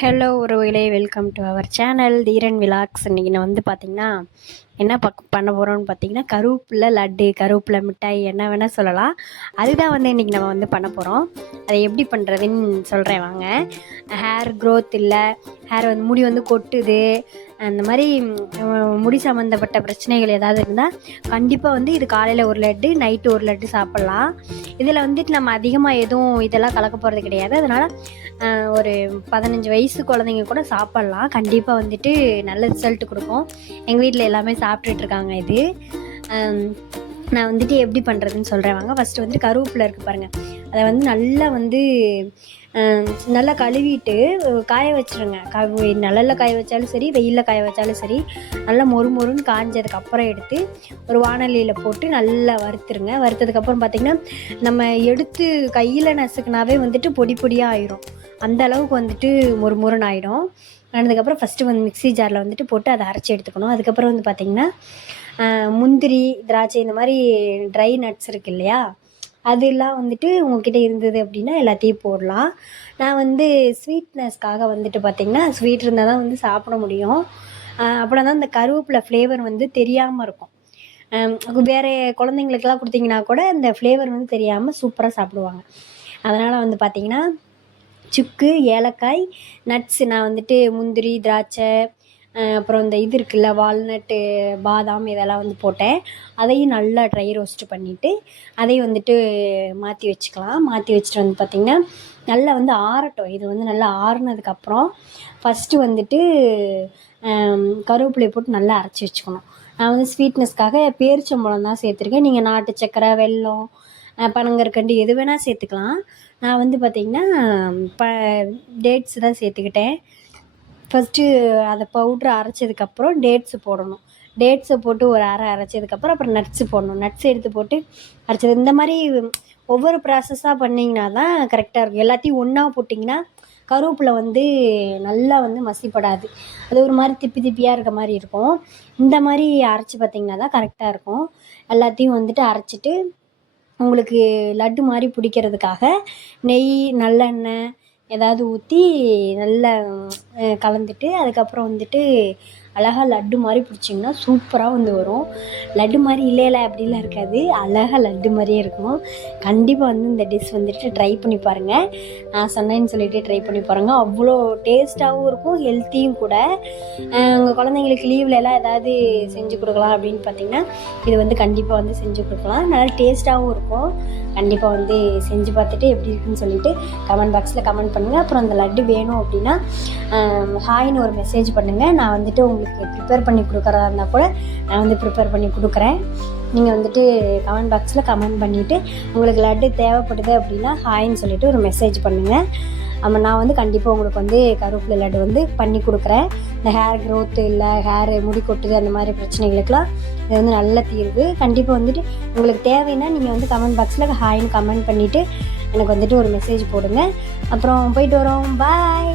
Hello உறவுகளே, welcome to our channel Dheeran vlogs. இன்றைக்கி நான் பார்த்திங்கன்னா என்ன பண்ண போகிறோம்னு பார்த்தீங்கன்னா, கருவேப்பிலை லட்டு, கருவேப்பிலை மிட்டாய் என்ன வேணால் சொல்லலாம். அதுதான் இன்றைக்கி நம்ம பண்ண போகிறோம். அதை எப்படி பண்ணுறதுன்னு சொல்கிறேன் வாங்க. ஹேர் க்ரோத் இல்லை, ஹேர் முடி கொட்டுது, அந்த மாதிரி முடி சம்மந்தப்பட்ட பிரச்சனைகள் ஏதாவது இருந்தால் கண்டிப்பாக இது காலையில் ஒரு லட்டு, நைட்டு ஒரு லட்டு சாப்பிட்லாம். இதில் நம்ம அதிகமாக எதுவும் இதெல்லாம் கலக்க போகிறது கிடையாது. அதனால் ஒரு 15 வயசு குழந்தைங்க கூட சாப்பிட்லாம். கண்டிப்பாக நல்ல ரிசல்ட் கொடுக்கும். எங்கள் வீட்டில் எல்லாமே சாப்பிட்டுட்ருக்காங்க. இது நான் எப்படி பண்ணுறதுன்னு சொல்கிறேன் வாங்க. ஃபஸ்ட்டு கருவேப்பிலை இருக்குது பாருங்கள், அதை நல்லா நல்லா கழுவிட்டு காய வச்சுருங்க. நிழலில் காய வச்சாலும் சரி, வெயிலில் காய வச்சாலும் சரி, நல்லா மொறுன்னு காஞ்சதுக்கப்புறம் எடுத்து ஒரு வாணலியில் போட்டு நல்லா வறுத்துருங்க. வறுத்ததுக்கப்புறம் பார்த்திங்கன்னா, நம்ம எடுத்து கையில் நசுக்குனாவே பொடி பொடியாக ஆயிரும். அந்த அளவுக்கு மொறுன்னு ஆகிடும். ஆனதுக்கப்புறம் ஃபஸ்ட்டு மிக்ஸி ஜாரில் போட்டு அதை அரைச்சி எடுத்துக்கணும். அதுக்கப்புறம் பார்த்திங்கன்னா, முந்திரி, திராட்சை, இந்த மாதிரி ட்ரை நட்ஸ் இருக்குது இல்லையா, அதெல்லாம் உங்கள்கிட்ட இருந்தது அப்படின்னா எல்லாத்தையும் போடலாம். நான் ஸ்வீட்னஸ்க்காக பார்த்திங்கன்னா, ஸ்வீட் இருந்தால் தான் சாப்பிட முடியும். அப்படின்னா தான் இந்த கருவேப்பிலை ஃப்ளேவர் தெரியாமல் இருக்கும். வேறு குழந்தைங்களுக்கெல்லாம் கொடுத்திங்கன்னா கூட இந்த ஃப்ளேவர் தெரியாமல் சூப்பராக சாப்பிடுவாங்க. அதனால் பார்த்திங்கன்னா, சுக்கு, ஏலக்காய், நட்ஸு, நான் முந்திரி, திராட்சை, அப்புறம் இந்த இது இருக்குல்ல, வால்நட்டு, பாதாம், இதெல்லாம் போட்டேன். அதையும் நல்லா ட்ரை ரோஸ்ட்டு பண்ணிவிட்டு அதையும் மாற்றி வச்சுக்கலாம். மாற்றி வச்சுட்டு பார்த்திங்கன்னா, நல்லா ஆறட்டும். இது நல்லா ஆறுனதுக்கப்புறம் ஃபஸ்ட்டு கருவேப்பிலையை போட்டு நல்லா அரைச்சி வச்சுக்கணும். நான் ஸ்வீட்னஸ்க்காக பேரிச்சம்பழம் தான் சேர்த்துருக்கேன். நீங்கள் நாட்டு சக்கரை, வெல்லம், பனங்கற்கண்டு எது வேணால் சேர்த்துக்கலாம். நான் பார்த்திங்கன்னா டேட்ஸு தான் சேர்த்துக்கிட்டேன். ஃபஸ்ட்டு அதை பவுட்ரு அரைச்சதுக்கப்புறம் டேட்ஸு போடணும். டேட்ஸை போட்டு ஒரு அரைச்சதுக்கப்புறம் அப்புறம் நட்ஸு போடணும். நட்ஸ் எடுத்து போட்டு அரைச்சது. இந்த மாதிரி ஒவ்வொரு ப்ராசஸாக பண்ணிங்கன்னா தான் கரெக்டாக இருக்கும். எல்லாத்தையும் ஒன்றா போட்டிங்கன்னா கருவேப்பிலை நல்லா மசிப்படாது. அது ஒரு மாதிரி திப்பியாக இருக்க மாதிரி இருக்கும். இந்த மாதிரி அரைச்சி பார்த்திங்கன்னா தான் கரெக்டாக இருக்கும். எல்லாத்தையும் அரைச்சிட்டு உங்களுக்கு லட்டு மாதிரி பிடிக்கிறதுக்காக நெய், நல்லெண்ணெய் ஏதாவது ஊற்றி நல்லா கலந்துட்டு அதுக்கப்புறம் அழகாக லட்டு மாதிரி பிடிச்சிங்கன்னா சூப்பராக வரும். லட்டு மாதிரி இல்லை அப்படிலாம் இருக்காது, அழகாக லட்டு மாதிரியே இருக்கும். கண்டிப்பாக இந்த டிஷ் ட்ரை பண்ணி பாருங்கள். நான் சொன்னேன்னு சொல்லிவிட்டு ட்ரை பண்ணி பாருங்கள். அவ்வளோ டேஸ்ட்டாகவும் இருக்கும், ஹெல்த்தியும் கூட. உங்கள் குழந்தைங்களுக்கு லீவில் எல்லாம் ஏதாவது செஞ்சு கொடுக்கலாம் அப்படின்னு பார்த்திங்கன்னா, இது கண்டிப்பாக செஞ்சு கொடுக்கலாம். நல்லா டேஸ்ட்டாகவும் இருக்கும். கண்டிப்பாக செஞ்சு பார்த்துட்டு எப்படி இருக்குன்னு சொல்லிவிட்டு கமெண்ட் பாக்ஸில் கமெண்ட் பண்ணுங்கள். அப்புறம் அந்த லட்டு வேணும் அப்படின்னா ஹாய்னு ஒரு மெசேஜ் பண்ணுங்கள். நான் உங்களுக்கு ப்ரிப்பேர் பண்ணி கொடுக்குறதா இருந்தால் கூட நான் ப்ரிப்பேர் பண்ணி கொடுக்குறேன். நீங்கள் கமெண்ட் பாக்ஸில் கமெண்ட் பண்ணிவிட்டு உங்களுக்கு லட்டு தேவைப்படுது அப்படின்னா ஹாய்ன்னு சொல்லிவிட்டு ஒரு மெசேஜ் பண்ணுங்கள். நான் கண்டிப்பாக உங்களுக்கு கருவேப்பிலை லட்டு பண்ணி கொடுக்குறேன். இந்த ஹேர் க்ரோத்து இல்லை, ஹேர் முடி கொட்டுது, அந்த மாதிரி பிரச்சனைகளுக்கெல்லாம் இது நல்ல தீர்வு. கண்டிப்பாக உங்களுக்கு தேவைன்னா நீங்கள் கமெண்ட் பாக்ஸில் ஹாய்ன்னு கமெண்ட் பண்ணிவிட்டு எனக்கு ஒரு மெசேஜ் போடுங்க. அப்புறம் போயிட்டு வரோம். பாய்.